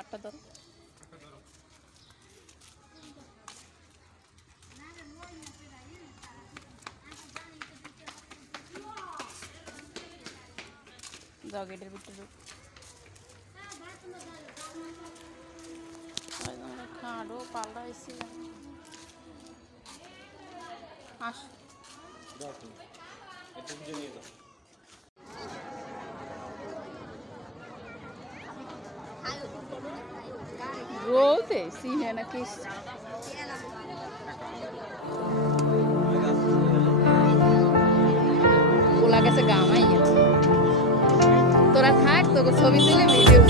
আটটা ধরো। যাও গেটের ভিতরে খাঁড়ো পাল্টাইছি আস বলতে সিনে নাকি ওলা গেছে গামাই তোরা থাক তোকে ছবি তুলে ভিডিও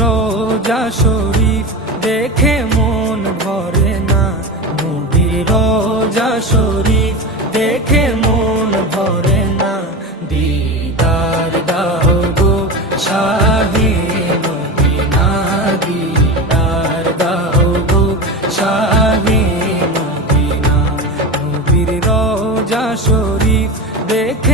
রোজা শরীফ দেখে মন ভরে না, নবীর রোজা শরীফ দেখে মন ভরে না। দিদার দাও গো শাহে মদিনা, দিদার দাও গো শাহে মদিনা। নবীর রোজা শরীফ দেখে